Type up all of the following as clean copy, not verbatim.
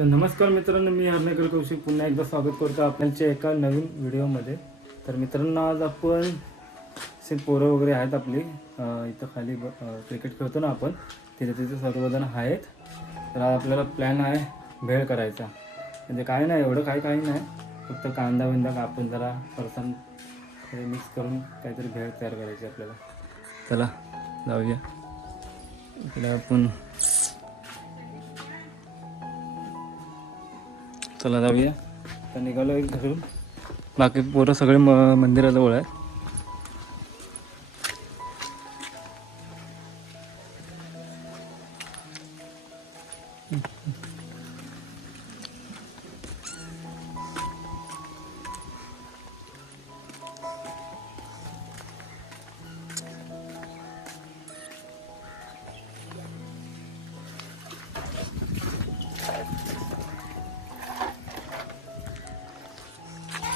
तर नमस्कार मित्रांनो, मी हरनेकर कौशिक पुन्हा एकदा स्वागत करतो आपल्याच्या एका नवीन व्हिडिओमध्ये. तर मित्रांनो, आज आपण पोरं वगैरे आहेत आपली इथं खाली क्रिकेट खेळतो ना आपण, तिथे सर्वजण आहेत. तर आज आपल्याला प्लॅन आहे भेळ करायचा. म्हणजे काय नाही एवढं काही नाही, फक्त कांदा विंदा कापून जरा फरसाण मिक्स करून काहीतरी भेळ तयार करायची आपल्याला. चला जाऊया. इकडे आपण चला जाऊया. तर निघालो एक घरून, बाकी पोरं सगळे मंदिराजवळ आहेत.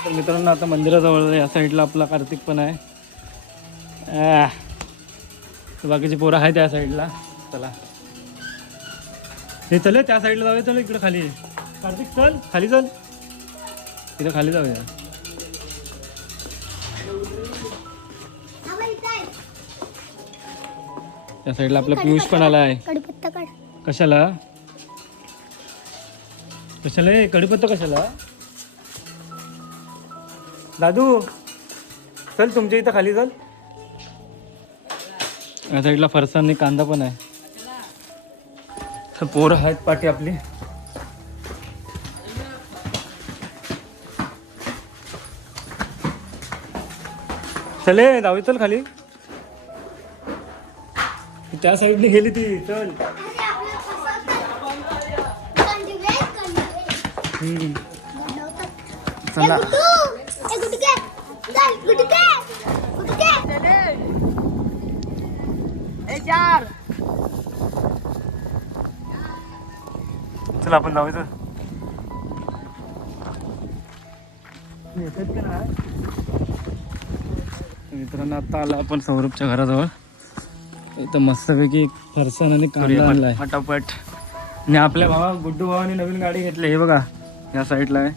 तर मित्रांनो, आता मंदिराजवळ या साईडला आपला कार्तिक पण आहे. बाकीची पोरं आहे त्या साईडला. चला हे चल त्या साईडला जाऊया. चल इकडे खाली कार्तिक, चल खाली, चल इकडे खाली जाऊया. त्या साईडला आपला पियुष पण आला आहे. कशाला कशाला कढीपत्ता कशाला? दादू चल तुमच्या इथं खाली चल. या साईडला फरसाण आणि कांदा पण आहे. पोरं आहेत पाठी आपली. चले जाऊ, चल खाली. त्या साईडने गेली ती. चल चला. चला आपण जाऊया. मित्रांनो, आता आला आपण सौरभच्या घराजवळ. इथं मस्तपैकी फरसाण आणि कांदा आणलाय फटाफट. आणि आपल्या गुड्डू भावाने नवीन गाडी घेतली. हे बघा या साईडला आहे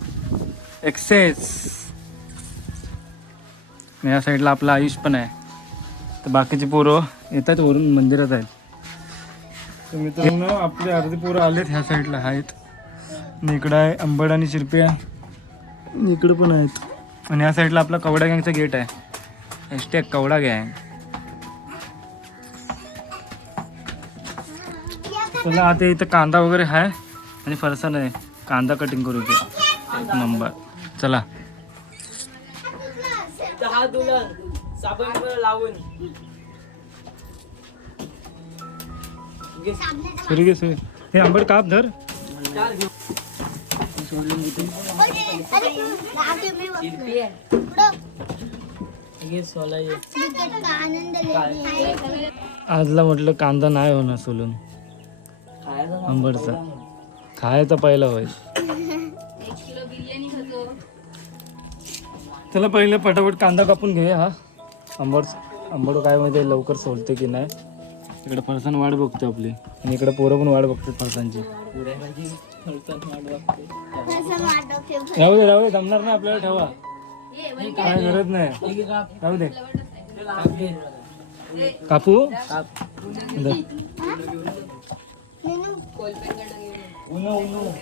एक्सेस. या साईडला आपला आयुष पण आहे. तर बाकीचे पोरं येतात वरून, मंदिरात आहेत. तर मित्रांनो, आपले अर्धे पोरं आलेत ह्या साईडला आहेत. आणि इकडं आहे अंबड आणि चिरपिया, इकडं पण आहेत. आणि या साईडला आपला कवडा गँगचा गेट आहे. # कवडा गँग. चला आता इथं कांदा वगैरे आहे आणि फरसाण आहे. कांदा कटिंग करू की एक नंबर. चला हे आंबट काप धर. आजला म्हटलं कांदा नाही होणार सोलून. आंबटचा खायचा पहिला होईल. चला पहिले पटापट कांदा कापून घे. हा आंबट काय माहिती लवकर सोलते की नाही. इकडे फरसाण वाट बघतो आपली, आणि इकडे पोरं पण वाट बघतात फरसाणची. राहू दे जमणार नाही आपल्याला. ठेवा, काय गरज नाही. राहू दे. कापू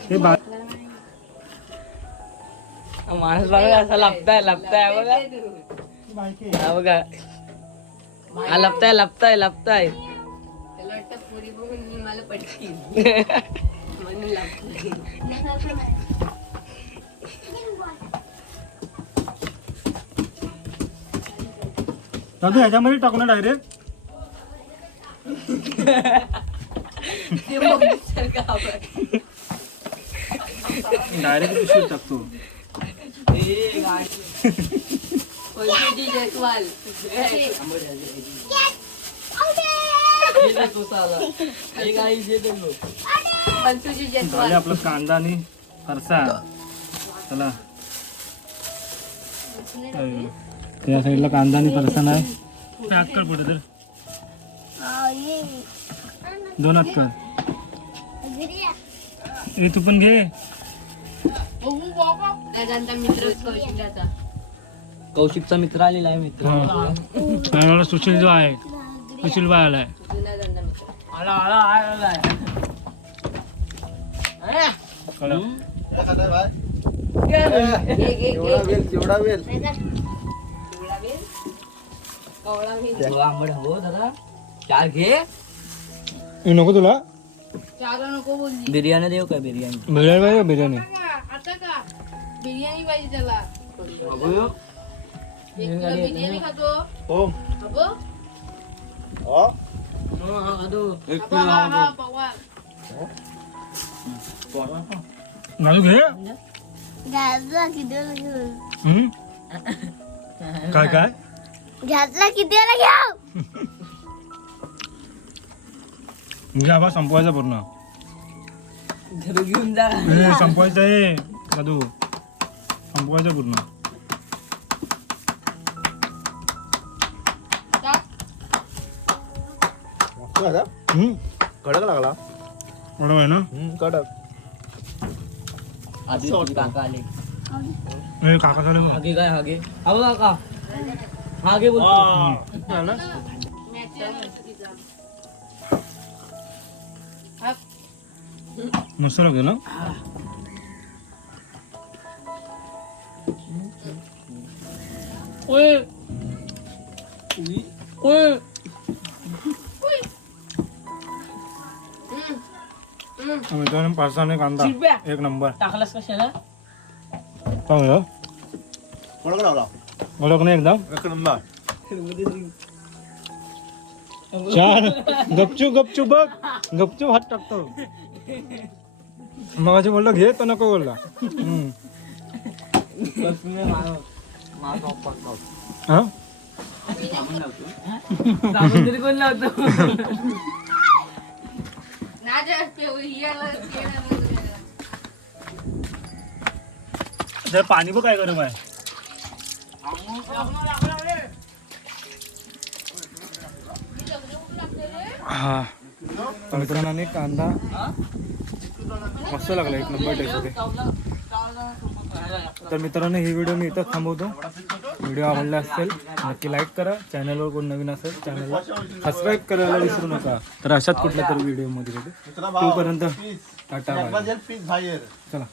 हे माणूस बघा असा लपताय बघा. बघा लपताय. दादू ह्याच्यामध्ये टाकू ना डायरेक्ट. डायरेक्ट पिशवीत टाकतो. आपलं कांदा आणि फरसाण. चला या साईडला कांदा आणि फरसाण आहे. हात कर पुढे तर. दोन हात कर. ए तू पण घे. कौशिकचा मित्र आलेला आहे मित्र. आणि मला सुशील जो आहे सुशील बाय आलाय. जेवढा वेळ आंबट हो दादा 4 घे. नको तुला बिर्याणी देऊ का बिर्याणी? बिर्याणी पाहिजे बिर्याणी. बिर्याणी पाहिजे त्याला. बिर्याणी खातो. हो हवं? हो हा, पवार. नाजू घे. काय काय घातला किती वेळा घ्या घे आबा संपवायचा पूर्ण. घरी घेऊन जा. संपवायचं आहे नादू संपवायचं पूर्ण. मस्त झाला. कडक लागला. बरोबर आहे ना. कडक. आधी तुझे काका आले. ए काका झाले मग. हागे काय हागे? अहो काका हागे बोल. मस्त लागते ना. ओए ओए मित्रांनो पाचसाने कांदा चिरप्या. एक नंबर. टाकलास कशाला? काय म्हणलं कडक लागला. ओळख नाही एकदम एक नंबर. छान. गपचूप गपचूप बघ गपचूप हात टाकतो. मगाशी बोललो घे तर नको बोलला. हा साबण तरी कोण लावतो? जर पाणी बघ काय गरम आहे. हा तर मित्रांनो कांदा मस्त लागला एक नंबर टेस्ट होते. तर मित्रांनो ही व्हिडिओ मी इथंच थांबवतो. व्हिडिओ आवडला असेल नक्की लाईक करा. चॅनलवर कोण नवीन असेल चॅनलला सबस्क्राईब करायला विसरू नका. तर अशाच कुठल्या तरी व्हिडिओमध्ये भेटू. तोपर्यंत टाटा बाय. पीस बाहेर. चला.